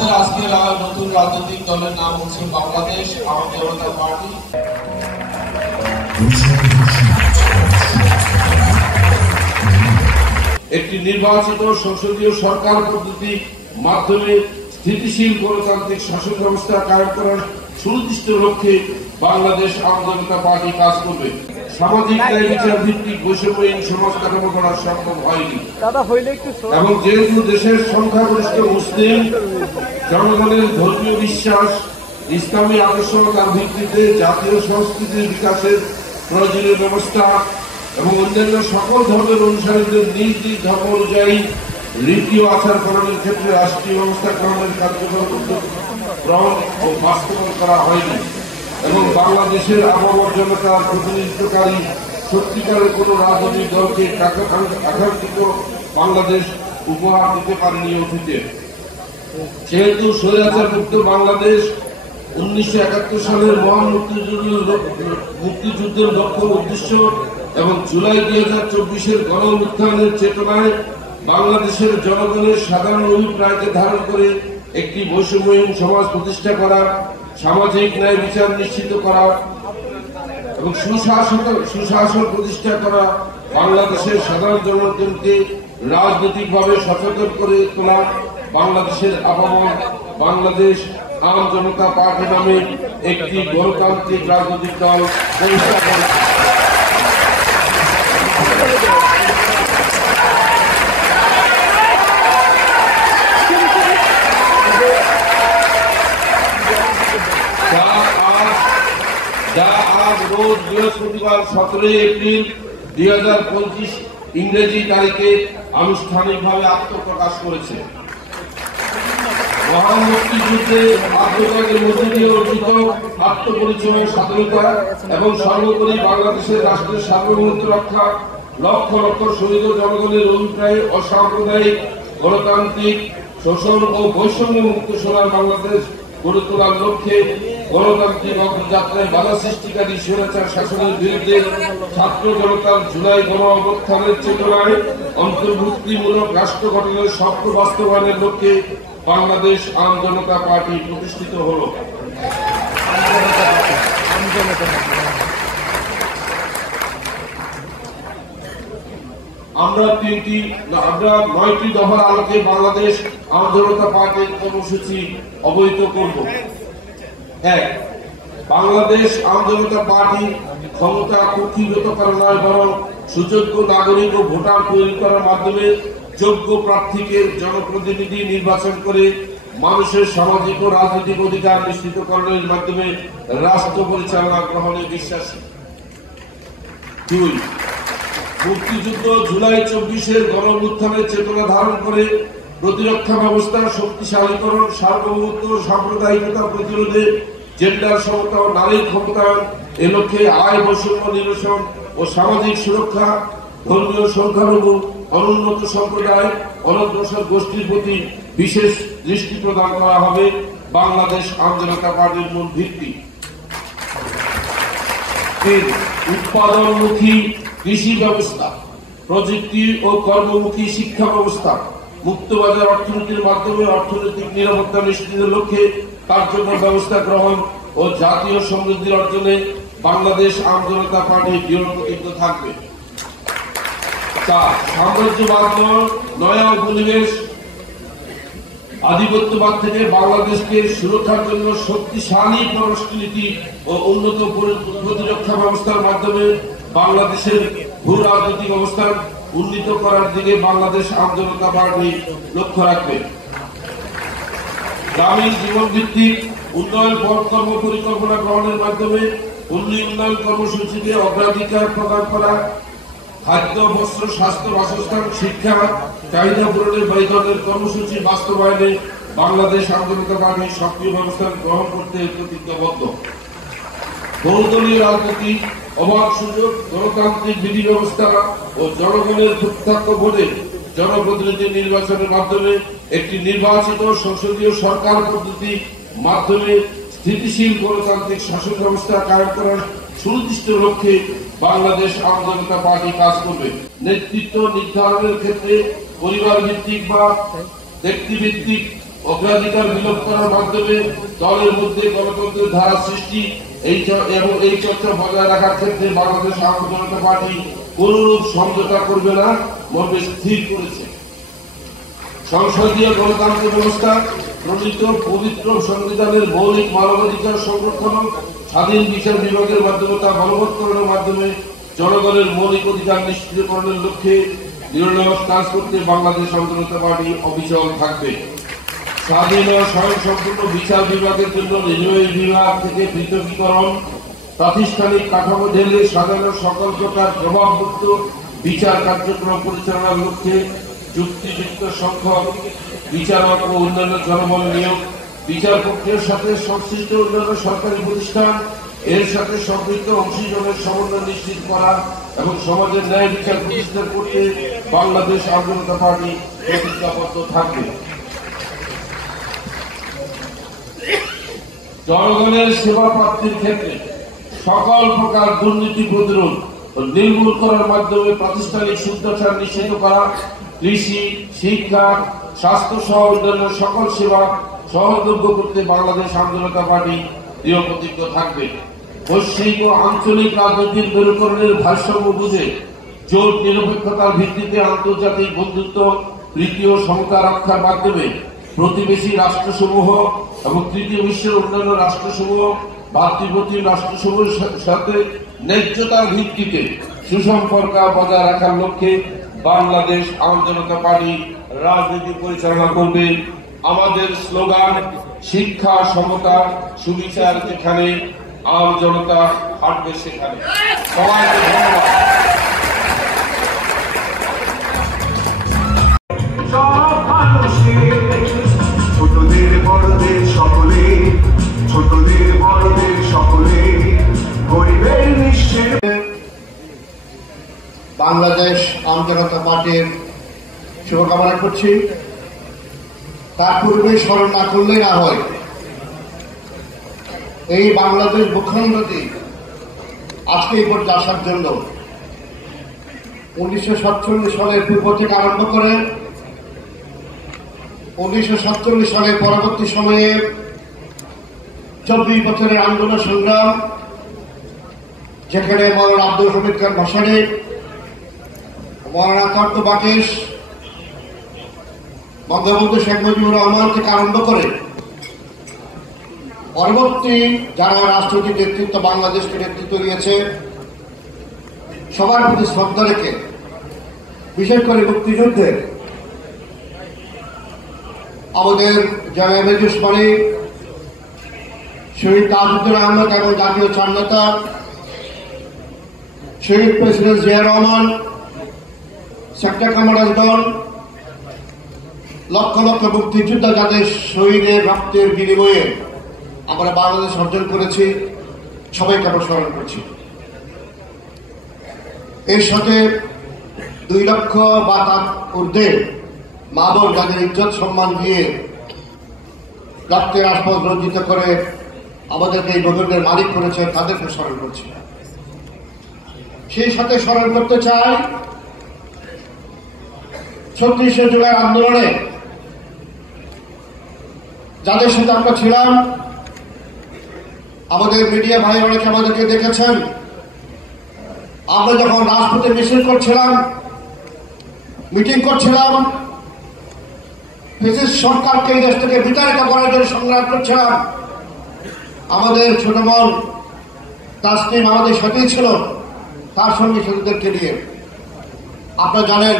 আমাদের আজকের নতুন রাজনৈতিক দলের নাম হচ্ছে বাংলাদেশ আওয়ামী জনতা পার্টি। একটি নির্বাচিত সংসদীয় সরকার পদ্ধতির মাধ্যমে স্থিতিশীল গণতান্ত্রিক শাসন ব্যবস্থা কায়েম করার সুনির্দিষ্ট লক্ষ্যে বাংলাদেশ আওয়ামী জনতা পার্টি কাজ করবে। সামাজিক ন্যায় বিচার ভিত্তিক বৈষম্যহীন সমাজ কাঠামো করা সম্ভব হয়নি এবং যেহেতু দেশের সংখ্যাগরিষ্ঠ মুসলিম জনগণের ধর্মীয় বিশ্বাস ইসলামী আদর্শতার ভিত্তিতে জাতীয় সংস্কৃতির বিকাশের প্রয়োজনীয় ব্যবস্থা এবং অন্যান্য সকল ধর্মের অনুসারীদের নিজ নিজ ধর্ম অনুযায়ী রীতি ও আচার পালনের ক্ষেত্রে রাষ্ট্রীয় ব্যবস্থা গ্রহণের কার্যকর উদ্যোগ গ্রহণ ও বাস্তবায়ন করা হয়নি এবং বাংলাদেশের আবহাওয়ার জনতার প্রতিনিধিত্বকারী সত্যিকারের কোন রাজনৈতিক দলকে আকাঙ্ক্ষিত বাংলাদেশ উপহার দিতে পারেনি অতীতে। যেহেতু স্বৈরাচার মুক্ত বাংলাদেশ 1971 সালের মহান মুক্তিযুদ্ধের লক্ষ্য উদ্দেশ্য এবং জুলাই 2024 গণ উত্থানের চেতনায় বাংলাদেশের জনগণের সাধারণ অভিপ্রায়কে ধারণ করে একটি বৈষম্যহীন সমাজ প্রতিষ্ঠা করা, সামাজিক ন্যায় বিচার নিশ্চিত করা এবং সুশাসন প্রতিষ্ঠা করা, বাংলাদেশের সাধারণ জনগণকে রাজনৈতিকভাবে সচেতন করে তোলা, বাংলাদেশের আবহাওয়া বাংলাদেশ আওয়ামী জনতা পার্টি নামে একটি গণতান্ত্রিক রাজনৈতিক দল প্রতিষ্ঠা করা। রোজ বৃহস্পতিবার 17 এপ্রিল 2025 ইংরেজি তারিখে আনুষ্ঠানিকভাবে আত্মপ্রকাশ করেছে। মহান মুক্তিযুদ্ধে আত্মত্যাগের মধ্যে দিয়ে অর্জিত আত্মপরিচয়ের স্বাধীনতা এবং সর্বোপরি বাংলাদেশের রাষ্ট্রের সার্বভৌমত্ব রক্ষা, লক্ষ লক্ষ শহীদ জনগণের অভিপ্রায়ে অসাম্প্রদায়িক গণতান্ত্রিক শোষণ ও বৈষম্য মুক্ত সোনার বাংলাদেশ গড়ে তোলার লক্ষ্যে গণতান্ত্রিক অগ্রযাত্রায় বাধা সৃষ্টিকারী স্বৈরাচার শাসনের বিরুদ্ধে ছাত্র জনতার জুলাই গণ অভ্যুত্থানের চেতনায় অন্তর্ভুক্তিমূলক রাষ্ট্র গঠনের স্বপ্ন বাস্তবায়নের লক্ষ্যে বাংলাদেশ আওয়ামী জনতা পার্টি প্রতিষ্ঠিত হল। আমরা 9টি দফার আলোকে বাংলাদেশ আওয়ামী জনতা পার্টির কর্মসূচি অবহিত করব। 1. বাংলাদেশ আওয়ামী জনতা পার্টি ক্ষমতা কুক্ষিগত করা নয়, বরং সুযোগ্য নাগরিক ও ভোটার তৈরি করার মাধ্যমে যোগ্য প্রার্থীকে জনপ্রতিনিধি নির্বাচন করে মানুষের সামাজিক ও রাজনৈতিক অধিকার নিশ্চিতকরণের মাধ্যমে রাষ্ট্র পরিচালনা গ্রহণে বিশ্বাসী। 2. মুক্তিযুদ্ধ জুলাই 24 গণ অভ্যুত্থানের চেতনা ধারণ করে প্রতিরক্ষা ব্যবস্থার শক্তিশালীকরণ, সার্বভৌমত্ব, সাম্প্রদায়িকতা প্রতিরোধে, জেন্ডার সমতা ও নারীর ক্ষমতায়ন এ লক্ষ্যে আয় বৈষম্য নিরসন ও সামাজিক সুরক্ষা, ধর্মীয় সংখ্যালঘু, অনুন্নত সম্প্রদায়, অনগ্রসর গোষ্ঠীর প্রতি বিশেষ দৃষ্টি প্রদান করা হবে বাংলাদেশ আওয়ামী জনতা পার্টির মূল ভিত্তি। 3. উৎপাদনমুখী কৃষি ব্যবস্থা, প্রযুক্তি ও কর্মমুখী শিক্ষা ব্যবস্থা, মুক্তবাজার অর্থনীতির মাধ্যমে অর্থনৈতিক নিরাপত্তা নিশ্চিতের লক্ষ্যে কার্যকর ব্যবস্থা গ্রহণ ও জাতীয় সমৃদ্ধির অর্জনে বাংলাদেশ আওয়ামী জনতা পার্টি দৃঢ় প্রতিজ্ঞ থাকবে। 4. সাম্রাজ্যবাদ নয়া উপনিবেশ আধিপত্যবাদ থেকে বাংলাদেশকে সুরক্ষার জন্য শক্তিশালী পররাষ্ট্রনীতি ও উন্নত প্রতিরক্ষা ব্যবস্থার মাধ্যমে বাংলাদেশের ভূ রাজনৈতিক অবস্থান উন্নীত করার দিকে বাংলাদেশ আওয়ামী জনতা পার্টি লক্ষ্য রাখবে। গ্রামীণ জীবন ভিত্তিক উন্নয়ন কর্ম পরিকল্পনা গ্রহণের মাধ্যমে উন্নয়ন কর্মসূচিতে অগ্রাধিকার প্রদান করা, খাদ্য, বস্ত্র, স্বাস্থ্য, বাসস্থান, শিক্ষা চাহিদা পূরণের এই ধরনের কর্মসূচি বাস্তবায়নে বাংলাদেশ আওয়ামী জনতা পার্টি সক্রিয় ব্যবস্থা গ্রহণ করতে প্রতিজ্ঞাবদ্ধ। বহুদলীয় রাজনীতি, অবাধ সুযোগ, গণতান্ত্রিক বিধি ব্যবস্থা ও জনগণের প্রত্যক্ষ ভোটে জনপ্রতিনিধি নির্বাচনের মাধ্যমে একটি নির্বাচিত সংসদীয় সরকার পদ্ধতির মাধ্যমে স্থিতিশীল গণতান্ত্রিক শাসন ব্যবস্থা কায়েম করার সুনির্দিষ্ট লক্ষ্যে বাংলাদেশ আওয়ামী জনতা পার্টি কাজ করবে। নেতৃত্ব নির্ধারণের ক্ষেত্রে পরিবার ভিত্তিক বা ব্যক্তিভিত্তিক অগ্রাধিকার বিলোপ করার মাধ্যমে দলের মধ্যে গণতন্ত্রের ধারা সৃষ্টি এবং এই চর্চা বজায় রাখার ক্ষেত্রে বাংলাদেশ আওয়ামী জনতা পার্টি কোনরূপ সমঝোতা করবে না মর্মে স্থির করেছে। সংসদীয় গণতান্ত্রিক ব্যবস্থা প্রণীত পবিত্র সংবিধানের মৌলিক মানবাধিকার সংরক্ষণ, স্বাধীন বিচার বিভাগের মাধ্যমে তা বলবৎকরণের মাধ্যমে জনগণের মৌলিক অধিকার নিশ্চিতকরণের লক্ষ্যে নিরলস কাজ করতে বাংলাদেশ আওয়ামী জনতা পার্টি অবিচল থাকবে। স্বাধীন ও স্বয়ংসম্পূর্ণ বিচার বিভাগের জন্য রেলওয়ে বিভাগ থেকে পৃথকীকরণ, প্রাতিষ্ঠানিক কাঠামো ঢেলে সাধারণ সকল প্রকার প্রভাবমুক্ত বিচার কার্যক্রম পরিচালনার লক্ষ্যে যুক্তিযুক্ত সংখ্যক বিচারক ও অন্যান্য জনবল নিয়োগ, বিচার প্রক্রিয়ার সাথে সংশ্লিষ্ট অন্যান্য সরকারি প্রতিষ্ঠান এর সাথে সম্পৃক্ত অংশীজনের সমন্বয় নিশ্চিত করা এবং সমাজের ন্যায় বিচার প্রতিষ্ঠা করতে বাংলাদেশ আওয়ামী জনতা পার্টি প্রতিজ্ঞাবদ্ধ থাকবে। জনগণের সেবা প্রাপ্তির ক্ষেত্রে সকল প্রকার দুর্নীতি প্রতিরোধ ও নির্মূল করার মাধ্যমে প্রাতিষ্ঠানিক শুদ্ধাচার নিশ্চিত করা, কৃষি, শিক্ষা, স্বাস্থ্য সহ অন্যান্য সকল সেবা সহযোগ্য করতে বাংলাদেশ আওয়ামী জনতা পার্টি দৃঢ় প্রতিজ্ঞ থাকবে। বৈশ্বিক ও আঞ্চলিক রাজনৈতিক মেরুকরণের ভারসাম্য বুঝে জোট নিরপেক্ষতার ভিত্তিতে আন্তর্জাতিক বন্ধুত্ব, প্রীতি ও সমতা রক্ষার মাধ্যমে প্রতিবেশী রাষ্ট্রসমূহ এবং তৃতীয় বিশ্বের অন্যান্য রাষ্ট্রসমূহ, ভাতৃপ্রতিম রাষ্ট্রসমূহের সাথে ন্যায্যতার ভিত্তিতে সুসম্পর্ক বজায় রাখার লক্ষ্যে বাংলাদেশ আওয়ামী জনতা পার্টি রাজনীতি পরিচালনা করবে। আমাদের স্লোগান শিক্ষা, সমতা, সুবিচার যেখানে, আওয়ামী জনতা হাঁটবে সেখানে। সবাইকে ধন্যবাদ। ছোটদের বড়দের সকলে, ছোটদের বড়দের সকলে, গরিবের নিঃস্বের। বাংলাদেশ আওয়ামী জনতা পার্টির শুভকামনা করছি। তার পূর্বে স্মরণ না করলে না হয়, এই বাংলাদেশ ভূখণ্ডটি আজকে এই পর্যায়ে আসার জন্য 1947 সালের পূর্ব থেকে আরম্ভ করে 1947 সালের পরবর্তী সময়ে 24 বছরের আন্দোলন সংগ্রাম, যেখানে মৌলানা আব্দুল হামিদ খান ভাসানী, মৌলানা তর্ক বাকেশ, বঙ্গবন্ধু শেখ মুজিবুর রহমান থেকে আরম্ভ করে পরবর্তী যারা রাষ্ট্রপতি নেতৃত্ব বাংলাদেশকে নেতৃত্ব দিয়েছে, সবার প্রতি শ্রদ্ধা রেখে বিশেষ করে মুক্তিযুদ্ধে আমাদের যারা এমএজি উসমানী, শহীদ তাজউদ্দিন আহমেদ এবং জাতীয় চার নেতা, শহীদ president Zia Rahman, sector commander জন, লক্ষ লক্ষ মুক্তিযোদ্ধা যাদের শহীদের রক্তের বিনিময়ে আমরা বাংলাদেশ অর্জন করেছি, সবাইকে আমরা স্মরণ করছি। এর সাথে 2 লক্ষ বা তার ঊর্ধ্বে মা বোন যাদের ইজ্জত সম্মান দিয়ে রক্তের আস্পদ রঞ্জিত করে আমাদেরকে এই ভূখণ্ডের মালিক করেছে, তাদেরকে স্মরণ করছি। সেই সাথে স্মরণ করতে চাই 36শে জুলাই আন্দোলনে যাদের সাথে আমরা ছিলাম। আমাদের মিডিয়া ভাই অনেকে আমাদেরকে দেখেছেন, আমরা যখন রাজপথে মিছিল করছিলাম, মিটিং করছিলাম, ব্রিটিশ সরকারকে এই দেশ থেকে বিতাড়িত করার জন্য সংগ্রাম করছিলাম, আমাদের ছোট বোন তাসনিম আমাদের সাথেই ছিল, তার সঙ্গে সাথীদেরকে নিয়ে। আপনারা জানেন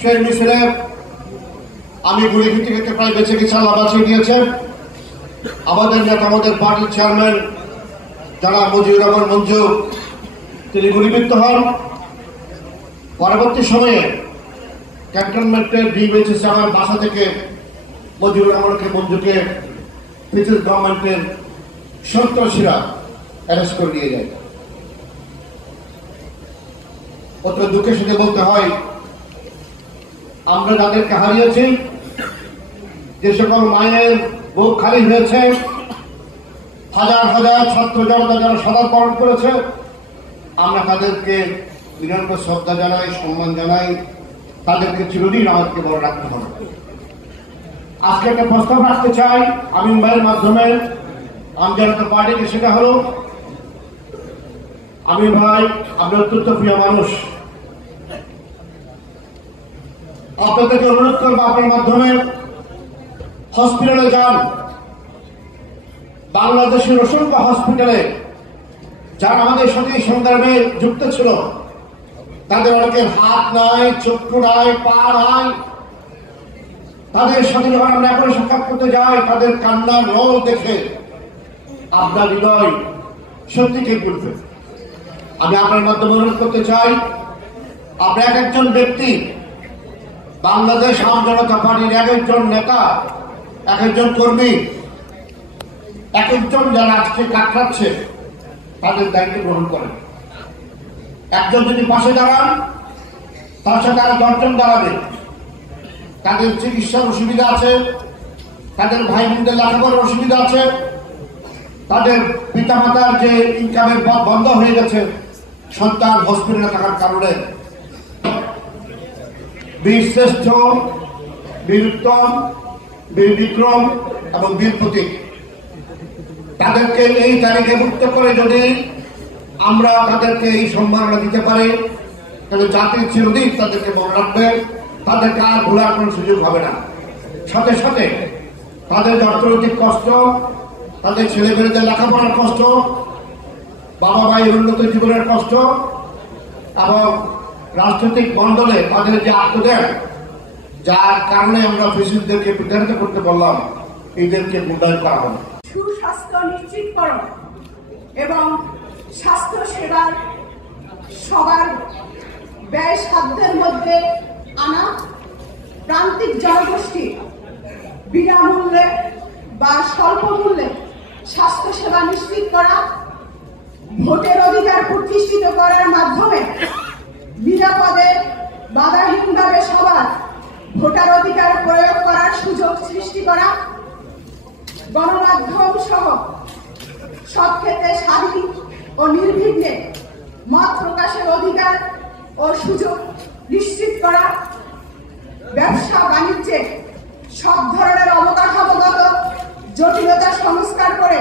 সেই মিছিলে আমি গুলি খেতে খেতে প্রায় বেঁচে গেছি, আল্লাহ বাঁচিয়ে দিয়েছেন। আমাদের নেতা, আমাদের পার্টির চেয়ারম্যান যারা মুজিবুর রহমান মঞ্জু, তিনি গুলিবিদ্ধ হন। পরবর্তী সময়ে ক্যান্টনমেন্টের ডিএমএইচএস আমার বাসা থেকে মুজিবুর রহমানকে মঞ্জুকে ব্রিটিশ গভর্নমেন্টের সন্ত্রাসীরা অ্যারেস্ট করে নিয়ে যায়। অত দুঃখের সাথে বলতে হয়, আমরা যাদেরকে হারিয়েছি, যে সকল মায়ের বুক খালি হয়েছে, হাজার হাজার ছাত্র জনতা যারা সাদা বরণ করেছে, আমরা তাদেরকে বিনম্র শ্রদ্ধা জানাই, সম্মান জানাই। তাদেরকে চিরদিন আমাদেরকে বড় রাখতে হবে। আজকে একটা প্রস্তাব রাখতে চাই আমিন ভাইয়ের মাধ্যমে আমজনতা পার্টিকে। সেটা হলো, আমিন ভাই আপনার অত্যন্ত প্রিয় মানুষ, আপনাদেরকে অনুরোধ করবো আপনার মাধ্যমে হসপিটালে যান। বাংলাদেশের অসংখ্য হসপিটালে যারা আমাদের সাথে সংগ্রামে যুক্ত ছিল, তাদের অনেকের হাত নাই, চক্ষু নাই, পা নাই। তাদের সাথে যখন আমরা এখন সাক্ষাৎ করতে যাই, তাদের কান্নার রোল দেখে আপনার হৃদয় সত্যি কেঁপে উঠবে। আমি আপনার মাধ্যমে অনুরোধ করতে চাই, আপনি এক একজন ব্যক্তি, বাংলাদেশ আম জনতা পার্টির এক একজন নেতা, এক একজন কর্মী, এক একজন যারা আজকে কাটাচ্ছে, তাদের দায়িত্ব গ্রহণ করেন। একজন যদি পাশে দাঁড়ান, তার সাথে আর 10 জন দাঁড়াবে। তাদের চিকিৎসার অসুবিধা আছে, তাদের ভাই বোনদের লেখাপড়ার অসুবিধা আছে, তাদের পিতামাতার যে ইনকামের পথ বন্ধ হয়ে গেছে সন্তান হসপিটালে থাকার কারণে। বীর শ্রেষ্ঠ, বীর উত্তম, বীর বিক্রম এবং বীর প্রতীক, তাদেরকে এই তারিখে মুক্ত করে যদি আমরা তাদেরকে এই সম্মাননা দিতে পারি, তাহলে জাতির চিরদিন তাদেরকে মনে রাখবে, তাদেরকে আর ভোলার কোনো সুযোগ হবে না। সাথে সাথে তাদের অর্থনৈতিক কষ্ট, তাদের ছেলেমেয়েদের লেখাপড়ার কষ্ট, বাবা মায়ের উন্নত জীবনের কষ্ট এবং রাজনৈতিক মন্ডলে তাদের যে আত্মত্যাগ, যার কারণে আমরা ফেসিলিটিদেরকে বিতাড়িত করতে বললাম, এদেরকে মূল্যায়ন করা হবে। সুস্বাস্থ্য নিশ্চিতকরণ এবং স্বাস্থ্য সেবার সবার ব্যয় সাধ্যের মধ্যে আনা, প্রান্তিক জনগোষ্ঠী বিনামূল্যে বা স্বল্প মূল্যে স্বাস্থ্য সেবা নিশ্চিত করা, ভোটের অধিকার প্রতিষ্ঠিত করার মাধ্যমে নিরাপদে বাধাহীনভাবে সবার ভোটার অধিকার প্রয়োগ করার সুযোগ সৃষ্টি করা, গণমাধ্যম সহ সব ক্ষেত্রে স্বাধীন ও নির্বিঘ্নে মত প্রকাশের অধিকার ও সুযোগ নিশ্চিত করা, ব্যবসা বাণিজ্যে সব ধরনের অবকাঠামোগত জটিলতা সংস্কার করে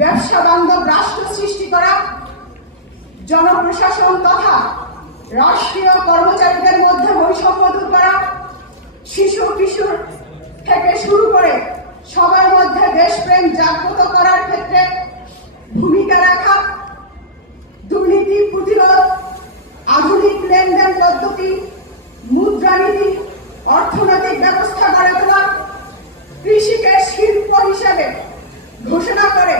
ব্যবসা বান্ধব রাষ্ট্র সৃষ্টি করা, জনপ্রশাসন তথা রাষ্ট্রীয় কর্মচারীদের মধ্যে বৈষম্য দূর করা, শিশু কিশোর থেকে শুরু করে সবার মধ্যে দেশপ্রেম জাগ্রত করার ক্ষেত্রে ভূমিকা রাখা, দুর্নীতি প্রতিরোধ, আধুনিক লেনদেন পদ্ধতি, মুদ্রানীতি, অর্থনৈতিক ব্যবস্থা গড়ে তোলা, কৃষিকে শিল্প হিসেবে ঘোষণা করে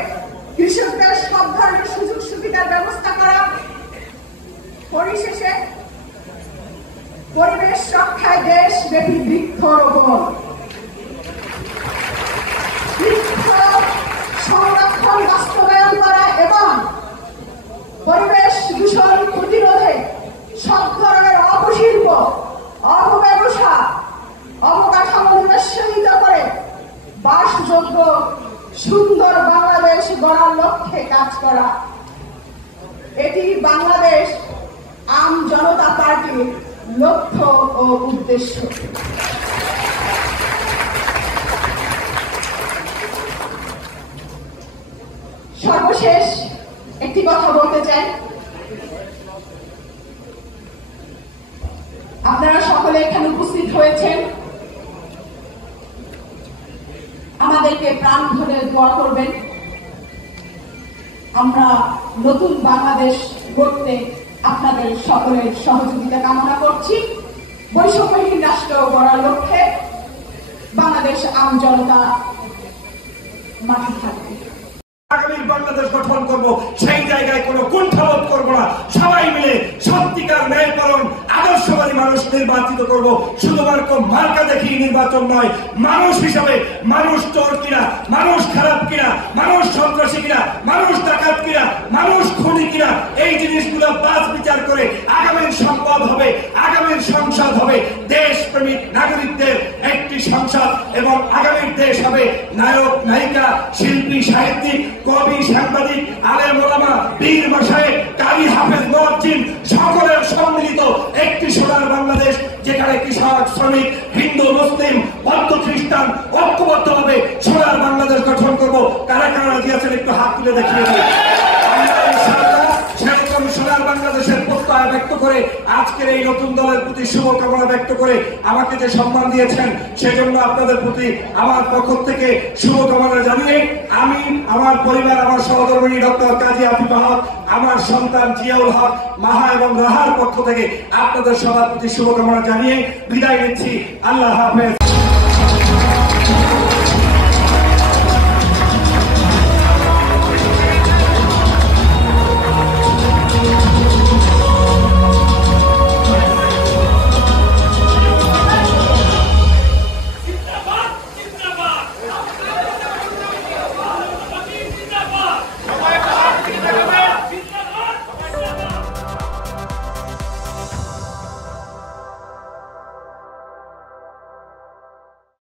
কৃষকদের সব ধরনের সুযোগ সুবিধার ব্যবস্থা করা, পরিশেষে পরিবেশ রক্ষায় দেশব্যাপী বৃক্ষরোপণ, বৃক্ষ সংরক্ষণ বাস্তবায়ন করা এবং পরিবেশ দূষণ প্রতিরোধে সব ধরনের অপশিল্প, অপব্যবসা, অবকাঠামো নিরসিত করে বাসযোগ্য সুন্দর বাংলাদেশ গড়ার লক্ষ্যে কাজ করা। এটি বাংলাদেশ আম জনতা পার্টির লক্ষ্য ও উদ্দেশ্য। সর্বশেষ একটি কথা বলতে চাই, আপনারা সকলে এখানে উপস্থিত হয়েছেন, আমাদেরকে প্রাণ ভরে দোয়া করবেন। আমরা নতুন বাংলাদেশ গড়তে আপনাদের সকলের সহযোগিতা কামনা করছি। বৈষম্যহীন রাষ্ট্র গড়ার লক্ষ্যে বাংলাদেশ আম জনতা মাঠে থাকবে। আগামী বাংলাদেশ গঠন করব, সেই জায়গায় কোনো কুণ্ঠাবোধ করবো না। সবাই মিলে সত্যিকার ন্যায় পালন আদর্শবাদী মানুষ নির্বাচিত করব। শুধুমাত্র মার্কা দেখি নির্বাচন নয়, মানুষ হিসাবে মানুষ চোর কিনা, মানুষ খারাপ কিনা, মানুষ সন্ত্রাসী কিনা, মানুষ ডাকাত কিনা, মানুষ খুনি কিনা, এই জিনিসগুলো বাছ বিচার করে আগামীর সম্পদ হবে, আগামীর সংসদ হবে দেশপ্রেমিক নাগরিকদের একটি সংসদ এবং আগামীর দেশ হিসাবে নায়ক, নায়িকা, শিল্পী, সাহিত্যিক, কবি, সাংবাদিক, আলেম ওলামা, পীর মাশায়েখ, কারি, হাফেজ, মুয়াজ্জিন সকলের সম্মিলিত একটি সোনার বাংলাদেশ, যেখানে কৃষক, শ্রমিক, হিন্দু, মুসলিম, বৌদ্ধ, খ্রিস্টান ঐক্যবদ্ধভাবে সোনার বাংলাদেশ গঠন করব। কারা কারা রাজি আছেন একটু হাত তুলে দেখিয়ে দেন। আমরা ইনশাআল্লাহ সেরকম সোনার বাংলাদেশের প্রত্যয় ব্যক্ত করে আজকের এই নতুন দলের প্রতি শুভকামনা ব্যক্ত করে আমাকে যে সম্মান দিয়েছেন সেজন্য আপনাদের প্রতি আমার পক্ষ থেকে শুভকামনা জানিয়ে আমি, আমার পরিবার, আমার সহধর্মিণী ডক্টর কাজী আফিফা হক, আমার সন্তান জিয়াউল হক, মাহা এবং রাহার পক্ষ থেকে আপনাদের সবার প্রতি শুভকামনা জানিয়ে বিদায় নিচ্ছি। আল্লাহ হাফেজ।